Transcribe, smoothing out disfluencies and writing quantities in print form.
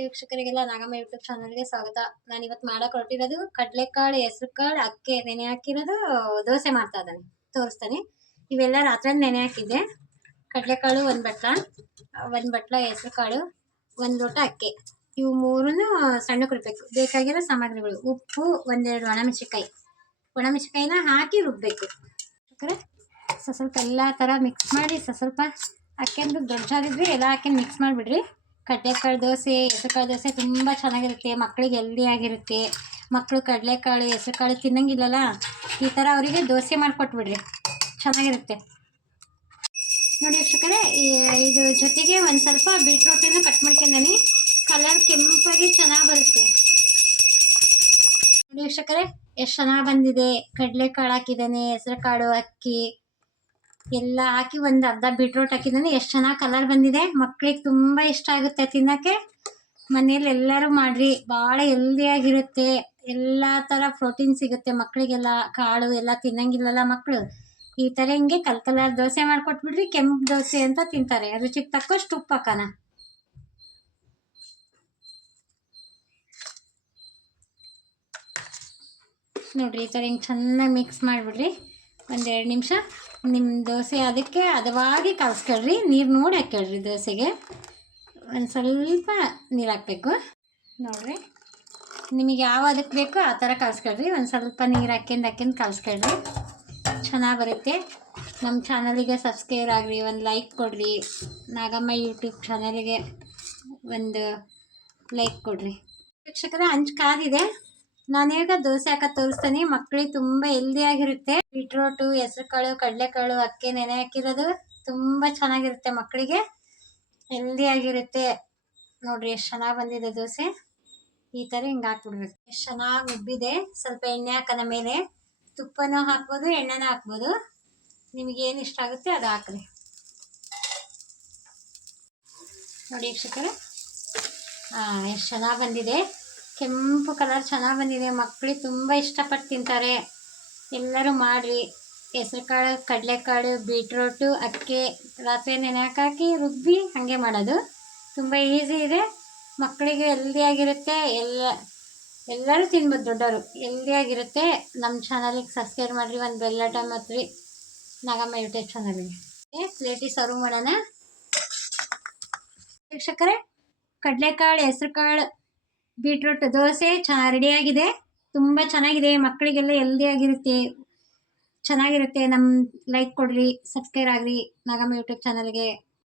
ವೀಕ್ಷಕರಿಗೆಲ್ಲ Nagamma YouTube ಚಾನಲ್ಗೆ ಸ್ವಾಗತ. ನಾನು ಇವತ್ತು ಮಾಡಕ್ಕೆ ಹೊರಟಿರೋದು ಕಡಲೆಕಾಳು, ಹೆಸರು ಕಾಳು, ಅಕ್ಕಿ ನೆನೆ ಹಾಕಿರೋದು ದೋಸೆ ಮಾಡ್ತಾ ಇದ್ದಾನೆ, ತೋರಿಸ್ತಾನೆ. ಇವೆಲ್ಲ ರಾತ್ರಿ ನೆನೆ ಹಾಕಿದ್ದೆ. ಕಡಲೆಕಾಳು ಒಂದು ಬಟ್ಲ ಹೆಸರು ಕಾಳು, ಒಂದು ಲೋಟ ಅಕ್ಕಿ, ಇವು ಮೂರನ್ನು ಸಣ್ಣಕ್ಕೆ ರುಬ್ಬಬೇಕು. ಬೇಕಾಗಿರೋ ಸಾಮಗ್ರಿಗಳು: ಉಪ್ಪು, ಒಂದೆರಡು ಒಣಮೆಣಸಿಕಾಯಿನ ಹಾಕಿ ರುಬ್ಬಬೇಕು. ಸ್ವಲ್ಪ ಎಲ್ಲ ಥರ ಮಿಕ್ಸ್ ಮಾಡಿ ಸ್ವಲ್ಪ ಅಕ್ಕಿ ಅಂದ್ರೆ ದೊಡ್ಡ ಜಾರಿದ್ರೆ ಎಲ್ಲ ಹಾಕಿ ಮಿಕ್ಸ್ ಮಾಡಿಬಿಡ್ರಿ. ಕಡಲೆಕಾಳು ದೋಸೆ, ಹೆಸರುಕಾಳು ದೋಸೆ ತುಂಬ ಚೆನ್ನಾಗಿರುತ್ತೆ, ಮಕ್ಕಳಿಗೆ ಹೆಲ್ದಿ ಆಗಿರುತ್ತೆ. ಮಕ್ಕಳು ಕಡಲೆಕಾಳು, ಹೆಸರುಕಾಳು ತಿನ್ನಂಗಿಲ್ಲಲ್ಲ, ಈ ಥರ ಅವರಿಗೆ ದೋಸೆ ಮಾಡಿಕೊಟ್ಬಿಡ್ರಿ, ಚೆನ್ನಾಗಿರುತ್ತೆ ನೋಡಿ ವೀಕ್ಷಕರೇ. ಇದು ಜೊತೆಗೆ ಒಂದು ಸ್ವಲ್ಪ ಬೀಟ್ರೋಟನ್ನು ಕಟ್ ಮಾಡ್ಕೊಂಡನಿ, ಕಲರ್ ಕೆಂಪಾಗಿ ಚೆನ್ನಾಗಿ ಬರುತ್ತೆ ನೋಡಿ ವೀಕ್ಷಕರೇ. ಎಷ್ಟು ಚೆನ್ನಾಗಿ ಬಂದಿದೆ. ಕಡಲೆಕಾಳು ಹಾಕಿದ್ದಾನೆ, ಹೆಸರುಕಾಳು, ಅಕ್ಕಿ ಎಲ್ಲ ಹಾಕಿ ಒಂದು ಅರ್ಧ ಬೀಟ್ರೋಟ್ ಹಾಕಿದ್ದಾನೆ. ಎಷ್ಟು ಚೆನ್ನಾಗಿ ಕಲರ್ ಬಂದಿದೆ. ಮಕ್ಕಳಿಗೆ ತುಂಬ ಇಷ್ಟ ಆಗುತ್ತೆ ತಿನ್ನೋಕ್ಕೆ. ಮನೇಲಿ ಎಲ್ಲರೂ ಮಾಡಿರಿ, ಭಾಳ ಹೆಲ್ದಿಯಾಗಿರುತ್ತೆ. ಎಲ್ಲ ಥರ ಪ್ರೋಟೀನ್ ಸಿಗುತ್ತೆ ಮಕ್ಕಳಿಗೆಲ್ಲ. ಕಾಳು ಎಲ್ಲ ತಿನ್ನಂಗಿಲ್ಲಲ್ಲ ಮಕ್ಕಳು, ಈ ಥರ ಹಿಂಗೆ ಕಲರ್ ದೋಸೆ ಮಾಡಿಕೊಟ್ಬಿಡ್ರಿ. ಕೆಂಪು ದೋಸೆ ಅಂತ ತಿಂತಾರೆ. ರುಚಿಗೆ ತಕ್ಕಷ್ಟು ಉಪ್ಪು ಹಾಕೋಣ. ನೋಡಿರಿ, ಈ ಥರ ಹಿಂಗೆ ಚೆನ್ನಾಗಿ ಮಿಕ್ಸ್ ಮಾಡಿಬಿಡ್ರಿ. ಒಂದೆರಡು ನಿಮಿಷ ನಿಮ್ಮ ದೋಸೆ ಅದಕ್ಕೆ ಹದವಾಗಿ ಕಲಸ್ಕೊಳ್ರಿ. ನೀರು ನೋಡಿ ಹಾಕ್ಕೊಳ್ರಿ. ದೋಸೆಗೆ ಒಂದು ಸ್ವಲ್ಪ ನೀರು ಹಾಕಬೇಕು ನೋಡಿರಿ. ನಿಮಗೆ ಯಾವ ಅದಕ್ಕೆ ಬೇಕೋ ಆ ಥರ ಕಲಸ್ಕೊಳ್ರಿ. ಒಂದು ಸ್ವಲ್ಪ ನೀರು ಹಾಕ್ಯಂಡು ಕಲಸ್ಕೊಳ್ರಿ, ಚೆನ್ನಾಗಿ ಬರುತ್ತೆ. ನಮ್ಮ ಚಾನಲಿಗೆ ಸಬ್ಸ್ಕ್ರೈಬ್ ಆಗಿರಿ, ಒಂದು ಲೈಕ್ ಕೊಡಿರಿ. ನಾಗಮ್ಮ ಯೂಟ್ಯೂಬ್ ಚಾನಲಿಗೆ ಒಂದು ಲೈಕ್ ಕೊಡಿರಿ. ವೀಕ್ಷಕರೇ, ಹಂಚು ಕಾದಿದೆ. ನಾನೀಗ ದೋಸೆ ಹಾಕೋದು ತೋರಿಸ್ತೀನಿ. ಮಕ್ಕಳಿಗೆ ತುಂಬ ಹೆಲ್ದಿಯಾಗಿರುತ್ತೆ. ಬೀಟ್ರೋಟು, ಹೆಸರುಕಾಳು, ಕಡಲೆಕಾಳು, ಅಕ್ಕಿ ನೆನೆ ಹಾಕಿರೋದು ತುಂಬ ಚೆನ್ನಾಗಿರುತ್ತೆ. ಮಕ್ಕಳಿಗೆ ಹೆಲ್ದಿಯಾಗಿರುತ್ತೆ. ನೋಡಿರಿ ಎಷ್ಟು ಚೆನ್ನಾಗಿ ಬಂದಿದೆ ದೋಸೆ. ಈ ಥರ ಹಿಂಗೆ ಹಾಕ್ಬಿಡ್ಬೇಕು. ಎಷ್ಟು ಚೆನ್ನಾಗಿ ಉಬ್ಬಿದೆ. ಸ್ವಲ್ಪ ಎಣ್ಣೆ ಹಾಕೋಣ ಮೇಲೆ. ತುಪ್ಪನೂ ಹಾಕ್ಬೋದು, ಎಣ್ಣೆನೂ ಹಾಕ್ಬೋದು, ನಿಮಗೇನು ಇಷ್ಟ ಆಗುತ್ತೆ ಅದು ಹಾಕ್ರಿ. ನೋಡಿ ವೀಕ್ಷಕರೇ, ಎಷ್ಟು ಚೆನ್ನಾಗಿ ಬಂದಿದೆ. ಕೆಂಪು ಕಲರ್ ಚೆನ್ನಾಗಿ ಬಂದಿದೆ. ಮಕ್ಕಳಿಗೆ ತುಂಬ ಇಷ್ಟಪಟ್ಟು ತಿಂತಾರೆ. ಎಲ್ಲರೂ ಮಾಡಿರಿ. ಹೆಸರುಕಾಳು, ಕಡಲೆಕಾಳು, ಬೀಟ್ರೋಟು, ಅಕ್ಕಿ ರಾತ್ರಿ ನೆನೆ ಹಾಕಿ ರುಬ್ಬಿ ಹಾಗೆ ಮಾಡೋದು. ತುಂಬ ಈಸಿ ಇದೆ. ಮಕ್ಕಳಿಗೆ ಹೆಲ್ದಿಯಾಗಿರುತ್ತೆ. ಎಲ್ಲರೂ ತಿನ್ಬೋದು, ದೊಡ್ಡವರು ಹೆಲ್ದಿಯಾಗಿರುತ್ತೆ. ನಮ್ಮ ಚಾನಲಿಗೆ ಸಬ್ಸ್ಕ್ರೈಬ್ ಮಾಡಿರಿ, ಒಂದು ಬೆಲ್ ಬಟನ್ ಒತ್ತಿರಿ. ನಾಗಮ್ಮ ಯೂಟ್ಯೂಬ್ ಚಾನಲಿಗೆ ಪ್ಲೇಟಿಗೆ ಸರ್ವ್ ಮಾಡೋಣ. ವೀಕ್ಷಕರೇ, ಕಡಲೆಕಾಳು, ಹೆಸರುಕಾಳು, ಬೀಟ್ರೂಟ್ ದೋಸೆ ರೆಡಿಯಾಗಿದೆ. ತುಂಬ ಚೆನ್ನಾಗಿದೆ. ಮಕ್ಕಳಿಗೆಲ್ಲ ಹೆಲ್ದಿಯಾಗಿರುತ್ತೆ, ಚೆನ್ನಾಗಿರುತ್ತೆ. ನಮ್ಮ ಲೈಕ್ ಕೊಡಿರಿ, ಸಬ್ಸ್ಕ್ರೈಬ್ ಆಗಿರಿ ನಾಗಮ್ಮ ಯೂಟ್ಯೂಬ್ ಚಾನಲ್ಗೆ.